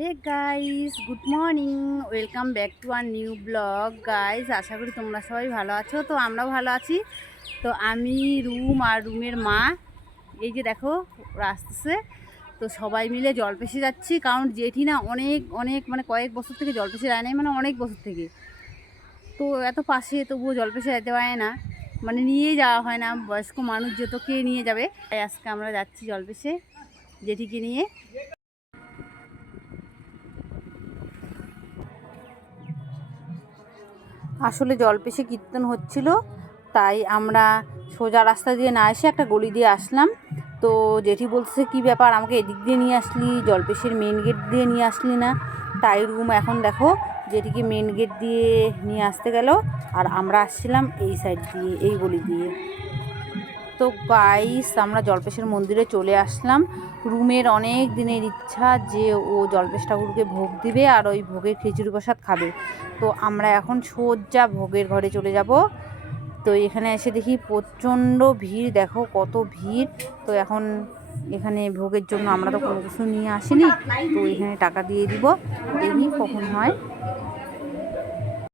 Hey guys good morning welcome back to our new vlog guys আশা করি তোমরা সবাই ভালো আছো, তো আমরাও ভালো আছি। তো আমি রুম আর রুমের মা, এই যে দেখো, ওরা আসতেছে। তো সবাই মিলে জল পেশে যাচ্ছি, কারণ জেঠি না অনেক অনেক মানে কয়েক বছর থেকে জল পেশে যায় নাই মানে অনেক বছর থেকে। তো এত পাশে তবুও জল পেশে যেতে পারে না মানে নিয়ে যাওয়া হয় না, বয়স্ক মানুষ যেত কে নিয়ে যাবে। তাই আজকে আমরা যাচ্ছি জল পেশে জেঠিকে নিয়ে। আসলে জলপেশে কীর্তন হচ্ছিল, তাই আমরা সোজা রাস্তা দিয়ে না এসে একটা গলি দিয়ে আসলাম। তো জেঠি বলছে কি ব্যাপার? আমাকে এদিক দিয়ে নিয়ে আসলি? জলপেশের মেন গেট দিয়ে নিয়ে আসলি না? তাই রুম এখন দেখো যেটিকে মেন গেট দিয়ে নিয়ে আসতে গেল, আর আমরা আসছিলাম এই সাইড দিয়ে, এই গলি দিয়ে। তো গাইস আমরা জলপেশের মন্দিরে চলে আসলাম। রুমের অনেক দিনের ইচ্ছা যে ও জলপেশ ঠাকুরকে ভোগ দিবে আর ওই ভোগের খিচুড়ি প্রসাদ খাবে। তো আমরা এখন সোজা ভোগের ঘরে চলে যাব। তো এখানে এসে দেখি প্রচণ্ড ভিড়, দেখো কত ভিড়। তো এখন এখানে ভোগের জন্য আমরা তো কোনো কিছু নিয়ে আসিনি। তো এখানে টাকা দিয়ে দিব, দেখি কখন হয়।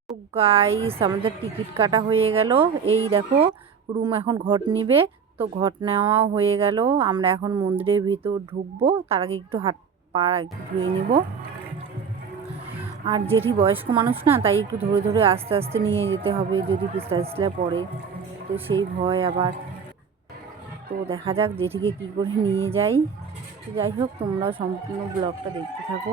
তো গাইস আমাদের টিকিট কাটা হয়ে গেল। এই দেখো রুম এখন ঘট নিবে। তো ঘট নেওয়াও হয়ে গেল। আমরা এখন মন্দিরের ভিতর ঢুকবো। তার আগে একটু হাত পা একটু ধুয়ে নিব। আর জেঠি বয়স্ক মানুষ না, তাই একটু ধরে ধরে আস্তে আস্তে নিয়ে যেতে হবে যদি পিছলা পিছলা পড়ে। তো সেই ভয় আবার। তো দেখা যাক জেঠিকে কী করে নিয়ে যাই। তো যাই হোক, তোমরাও সম্পূর্ণ ব্লগটা দেখতে থাকো।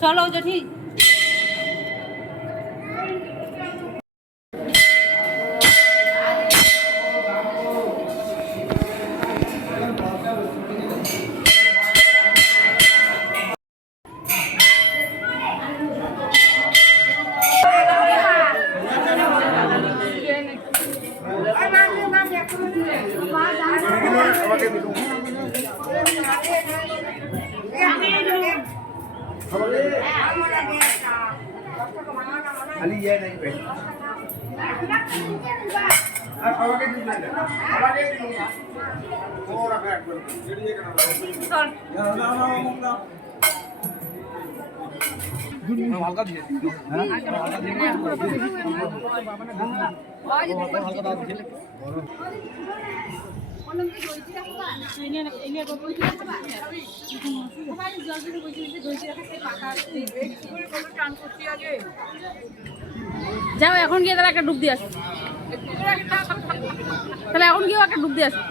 চলো জেঠি আমাকে দিলুম জেডিয়ে কেন হালকা দিয়ে হালকা দিয়ে যাও, এখন গিয়ে তাহলে একটা ডুব দিয়ে আসো। তাহলে এখন গিয়েও একটা ডুব দিয়ে আসো।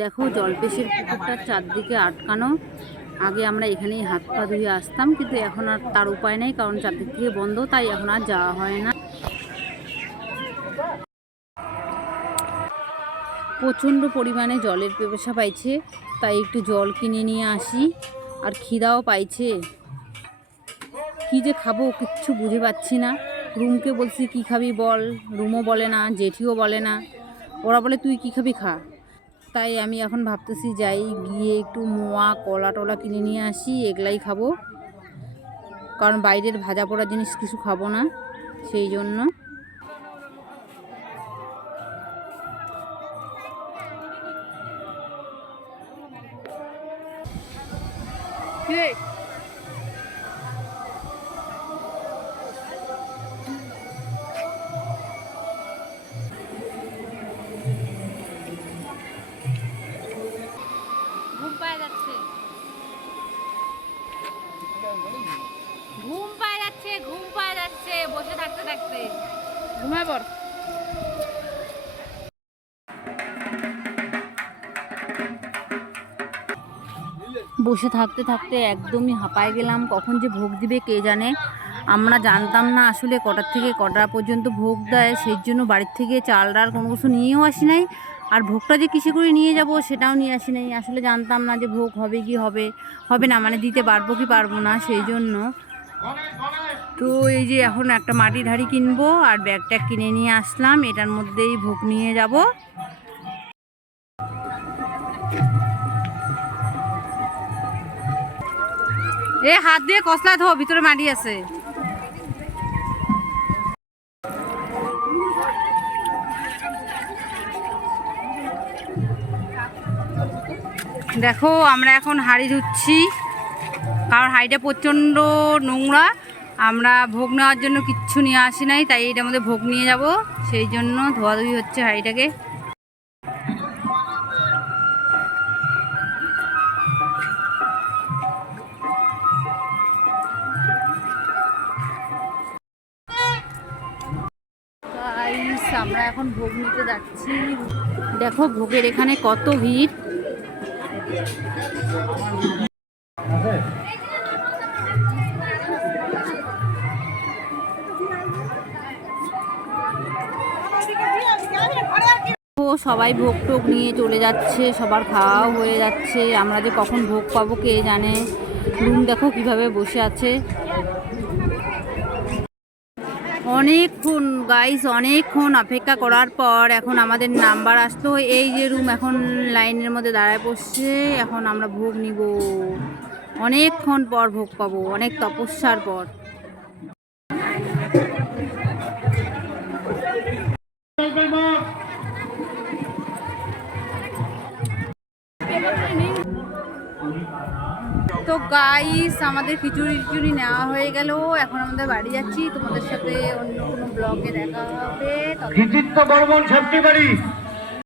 দেখো, জলপেশের পুকুরটা চারদিকে আটকানো। আগে আমরা এখানেই হাত পা ধুয়ে আসতাম, কিন্তু এখন আর তার উপায় নেই, কারণ চারদিক থেকে বন্ধ, তাই এখন আর যাওয়া হয় না। প্রচণ্ড পরিমাণে জলের পেপাসা পাইছে, তাই একটু জল কিনে নিয়ে আসি, আর খিদাও পাইছে। কি যে খাব কিচ্ছু বুঝে পাচ্ছি না। রুমকে বলছি, কি খাবি বল? রুমও বলে না, জেঠিও বলে না। ওরা বলে, তুই কি খাবি খা। তাই আমি এখন ভাবতেছি যাই, গিয়ে একটু মোয়া, কলা টলা কিনে নিয়ে আসি, এগুলাই খাব। কারণ বাইরের ভাজা পোড়া জিনিস কিছু খাব না, সেই জন্য। ঘুম ঘুমায় বসে থাকতে থাকতে একদমই হাঁপায় গেলাম। কখন যে ভোগ দিবে কে জানে? আমরা জানতাম না আসলে কটার থেকে কটা পর্যন্ত ভোগ দেয়। সেই জন্য বাড়ির থেকে চাল ডাল কোনো কিছু নিয়েও আসি নাই। আর ভোগটা যে কিসে করে নিয়ে যাব সেটাও নিয়ে আসি নাই। আসলে জানতাম না যে ভোগ হবে কি হবে। হবে না মানে দিতে পারব কি পারব না, সেই জন্য তো এই যে এখন একটা মাটির হাঁড়ি কিনবো আর ব্যাগটা কিনে নিয়ে আসলাম। এটার মধ্যেই ভোগ নিয়ে যাব। এ, হাত দিয়ে কসলা ধো, ভিতরে মাটি আছে। দেখো, আমরা এখন হাঁড়ি ধুচ্ছি। কারণ হাঁড়িটা প্রচণ্ড নোংরা। আমরা ভোগ নেওয়ার জন্য কিচ্ছু নিয়ে আসি নাই, তাই এটার মধ্যে ভোগ নিয়ে যাব। সেই জন্য ধোয়াধুয়ি হচ্ছে হাঁড়িটাকে। আমরা এখন ভোগ নিতে যাচ্ছি। দেখো, ভোগের এখানে কত ভিড়। সবাই ভোগ টোগ নিয়ে চলে যাচ্ছে, সবার খাওয়াও হয়ে যাচ্ছে। আমরা যে কখন ভোগ পাবো কে জানে? রুম দেখো কীভাবে বসে আছে। অনেকক্ষণ গাইস অনেকক্ষণ অপেক্ষা করার পর এখন আমাদের নাম্বার আসতো এই যে রুম এখন লাইনের মধ্যে দাঁড়ায় পড়ছে এখন আমরা ভোগ নিব। অনেকক্ষণ পর ভোগ পাবো, অনেক তপস্যার পর। তো গাইস আমাদের খিচুড়ি টিচুড়ি নেওয়া হয়ে গেল। এখন আমাদের বাড়ি যাচ্ছি। তোমাদের সাথে অন্য কোনো ব্লগে দেখা হবে। বর্মন বাড়ি।